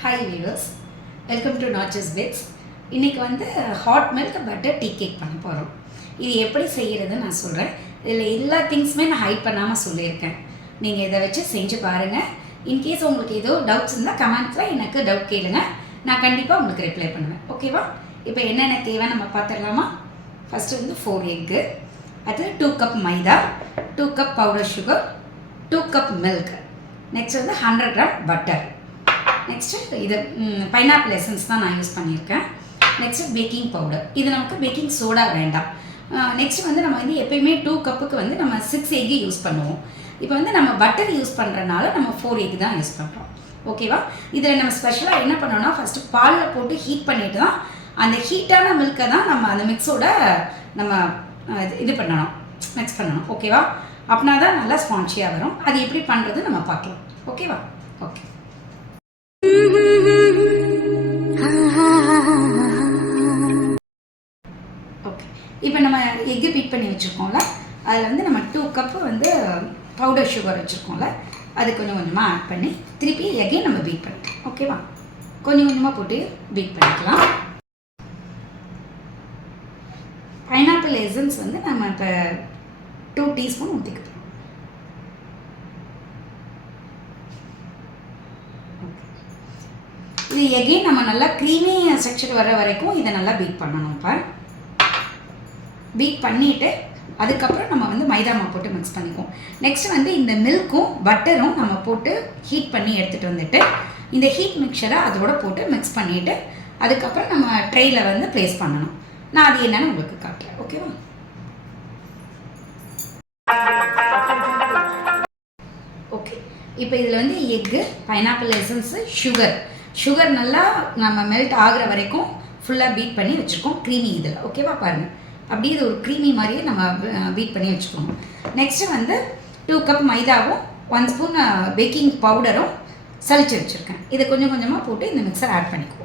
Hi viewers, welcome to notches bits. இன்றைக்கி வந்து hot milk butter tea cake பண்ண போகிறோம். இது எப்படி செய்கிறதுன்னு நான் சொல்கிறேன். இதில் எல்லா திங்ஸுமே நான் ஹைட் பண்ணாமல் சொல்லியிருக்கேன். நீங்கள் இதை வச்சு செஞ்சு பாருங்கள். இன்கேஸ் உங்களுக்கு ஏதோ டவுட்ஸ் இருந்தால் கமெண்ட்ஸில் எனக்கு டவுட் கேளுங்க, நான் கண்டிப்பாக உங்களுக்கு ரிப்ளை பண்ணுவேன். ஓகேவா? இப்போ என்னென்ன தேவை நம்ம பார்த்துடலாமா? ஃபஸ்ட்டு வந்து 4 எக்கு, அது 2 கப் மைதா, 2 cup powder sugar, 2 cup milk, next வந்து 100 கிராம் பட்டர், நெக்ஸ்ட்டு இது பைனாப்பிள் எசன்ஸ் தான் நான் யூஸ் பண்ணியிருக்கேன். நெக்ஸ்ட்டு பேக்கிங் பவுடர், இது நமக்கு பேக்கிங் சோடா வேண்டாம். நெக்ஸ்ட் வந்து நம்ம வந்து எப்பயுமே 2 கப்புக்கு வந்து நம்ம 6 எக்கு யூஸ் பண்ணுவோம். இப்போ வந்து நம்ம பட்டர் யூஸ் பண்ணுறதுனால நம்ம 4 எக் தான் யூஸ் பண்ணுறோம். ஓகேவா? இதில் நம்ம ஸ்பெஷலாக என்ன பண்ணோம்னா, ஃபஸ்ட்டு பாலில் போட்டு ஹீட் பண்ணிட்டு தான் அந்த ஹீட்டான மில்கை தான் நம்ம அந்த மிக்ஸோட நம்ம இது பண்ணணும், மிக்ஸ் பண்ணணும். ஓகேவா? அப்படின்னா தான் நல்லா ஸ்பான்ச்சியாக வரும். அது எப்படி பண்ணுறது நம்ம பார்க்கலாம். ஓகேவா? ஓகே. ஓகே, இப்போ நம்ம எக்கு பீட் பண்ணி வச்சுருக்கோம்ல, அதில் வந்து நம்ம 2 கப்பு வந்து பவுடர் சுகர் வச்சுருக்கோம்ல, அது கொஞ்சம் கொஞ்சமாக ஆட் பண்ணி திருப்பி எகைன் நம்ம பீட் பண்ணிக்கலாம். ஓகேவா? கொஞ்சம் கொஞ்சமாக போட்டு பீட் பண்ணிக்கலாம். பைனாப்பிள் எசன்ஸ் வந்து நம்ம இப்போ 2 டீஸ்பூன் ஊற்றிக்கலாம். இது எகைன் நம்ம நல்லா க்ரீமி ஸ்ட்ரக்சர் வர வரைக்கும் இதை நல்லா பீட் பண்ணணும். இப்போ பீட் பண்ணிவிட்டு அதுக்கப்புறம் நம்ம வந்து மைதா மாவு போட்டு மிக்ஸ் பண்ணிக்குவோம். நெக்ஸ்ட் வந்து இந்த மில்க்கும் பட்டரும் நம்ம போட்டு ஹீட் பண்ணி எடுத்துகிட்டு வந்துட்டு இந்த ஹீட் மிக்சரை அதோட போட்டு மிக்ஸ் பண்ணிவிட்டு அதுக்கப்புறம் நம்ம ட்ரெயில் வந்து ப்ளேஸ் பண்ணணும். நான் அது என்னன்னு உங்களுக்கு காட்டுறேன். ஓகேவா? ஓகே, இப்போ இதில் வந்து எக்கு, பைனாப்பிள் எசன்ஸு, சுகர் நல்லா நம்ம மெல்ட் ஆகிற வரைக்கும் ஃபுல்லாக பீட் பண்ணி வச்சுருக்கோம். க்ரீமி இதில். ஓகேவா? பாருங்கள், அப்படியே இது ஒரு க்ரீமி மாதிரியே நம்ம பீட் பண்ணி வச்சுக்கணும். நெக்ஸ்ட்டு வந்து 2 கப் மைதாவும் 1 ஸ்பூன் பேக்கிங் பவுடரும் சளிச்சு வச்சுருக்கேன். இதை கொஞ்சம் கொஞ்சமாக போட்டு இந்த மிக்சர் ஆட் பண்ணிக்குவோம்.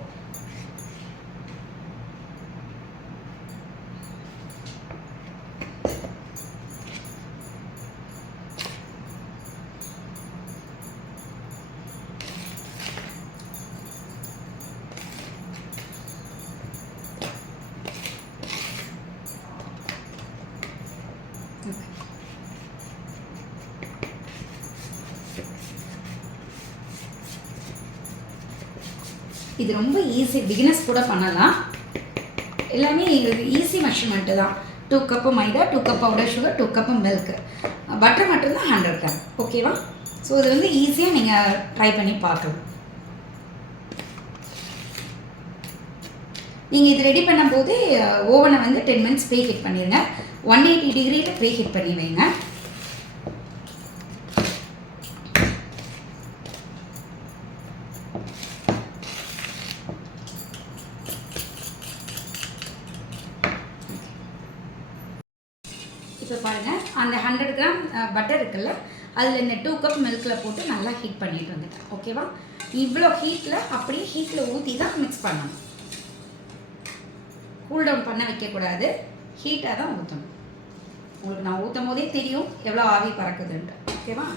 இது ரொம்ப ஈஸி, பிகினர்ஸ் கூட பண்ணலாம். எல்லாமே எங்களுக்கு ஈஸி மெஷர்மெண்ட்டு தான். 2 கப்பு மைதா, 2 cup powder sugar, 2 cup milk, butter மட்டும்தான் 100 கிராம். ஓகேவா? ஸோ இது வந்து ஈஸியாக நீங்கள் ட்ரை பண்ணி பார்க்கலாம். நீங்கள் இது ரெடி பண்ணும்போது ஓவனை வந்து 10 மினிட்ஸ் ப்ரீ ஹீட் பண்ணிடுங்க. 180 டிகிரியில் ப்ரீ ஹீட் பண்ணி வைங்க. இப்போ பாருங்கள், அந்த 100 கிராம் பட்டர் இருக்குல்ல, அதில் இந்த 2 கப் மில்கில் போட்டு நல்லா ஹீட் பண்ணிட்டு வந்துட்டேன். ஓகேவா? இவ்வளோ ஹீட்டில் அப்படியே ஹீட்டில் ஊற்றி தான் மிக்ஸ் பண்ணணும். கூல் டவுன் பண்ண வைக்கக்கூடாது, ஹீட்டாக தான் ஊற்றணும். உங்களுக்கு நான் ஊற்றும் போதே தெரியும் எவ்வளோ ஆவி பறக்குதுன்ட்டு. ஓகேவா?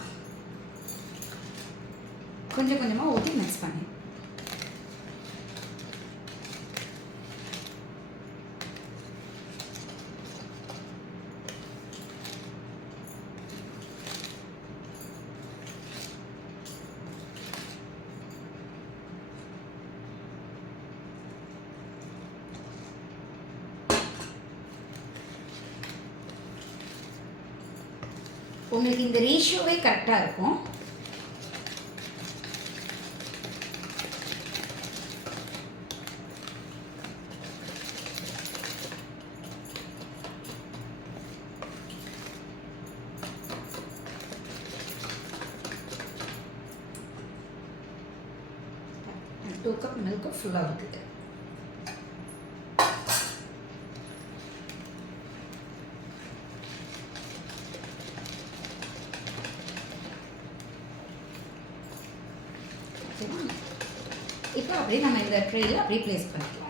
கொஞ்சம் கொஞ்சமாக ஊற்றி மிக்ஸ் பண்ணி உங்களுக்கு இந்த ரேஷியோவே கரெக்டாக இருக்கும். டூ கப் மில்க்கு ஃபுல்லாக இருக்குது. இப்போ அப்படியே நம்ம இந்த ட்ரேயில் அப்படியே ப்ளேஸ் பண்ணிக்கலாம்.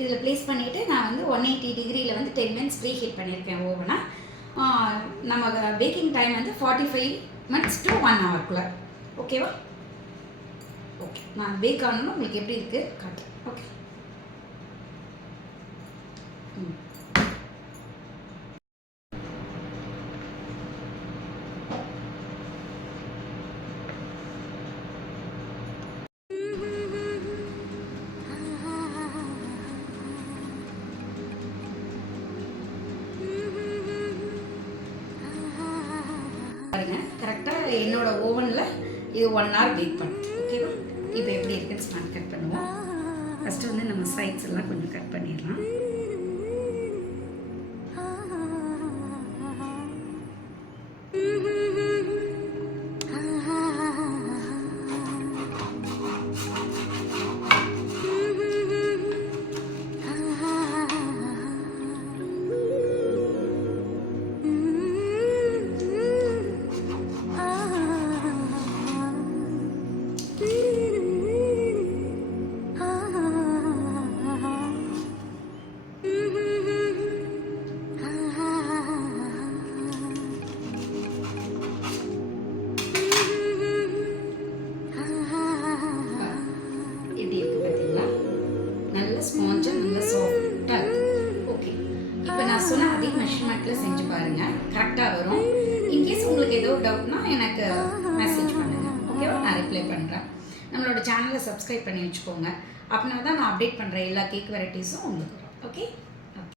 இதில் ப்ளேஸ் பண்ணிவிட்டு நான் வந்து 180 டிகிரியில் வந்து 10 மினிட்ஸ் ப்ரீ ஹீட் பண்ணியிருக்கேன் ஓவனை. நம்ம பேக்கிங் டைம் வந்து 45 மினிட்ஸ் டு 1 ஹவர்க்குள்ளே. ஓகேவா? ஓகே, நான் பேக் ஆகணும்னா உங்களுக்கு எப்படி இருக்குது காட்டுறேன். ஓகே. பாருங்க, கரெக்டாக என்னோட ஓவனில் இது 1 ஹவர் பேக் பண்ணும். ஓகேவா? இப்போ எப்படி இருக்குன்னு ஸ்மார்ட் கட் பண்ணுவோம். ஃபஸ்ட்டு வந்து நம்ம சைட்ஸ் எல்லாம் கொஞ்சம் கட் பண்ணிடலாம். ஸ்பாஞ்சாக நல்லா சாஃப்டாக இருக்குது. ஓகே, இப்போ நான் சொன்ன அதே மெஷர்மெண்ட்டில் செஞ்சு பாருங்கள், கரெக்டாக வரும். இன்கேஸ் உங்களுக்கு ஏதோ டவுட்னா எனக்கு மெசேஜ் பண்ணுங்கள். ஓகேவா? நான் ரிப்ளை பண்ணுறேன். நம்மளோட சேனலை சப்ஸ்கிரைப் பண்ணி வச்சுக்கோங்க. அப்படின்னா தான் நான் அப்டேட் பண்ணுற எல்லா கேக் வெரைட்டிஸும் உங்களுக்கு வரும். ஓகே.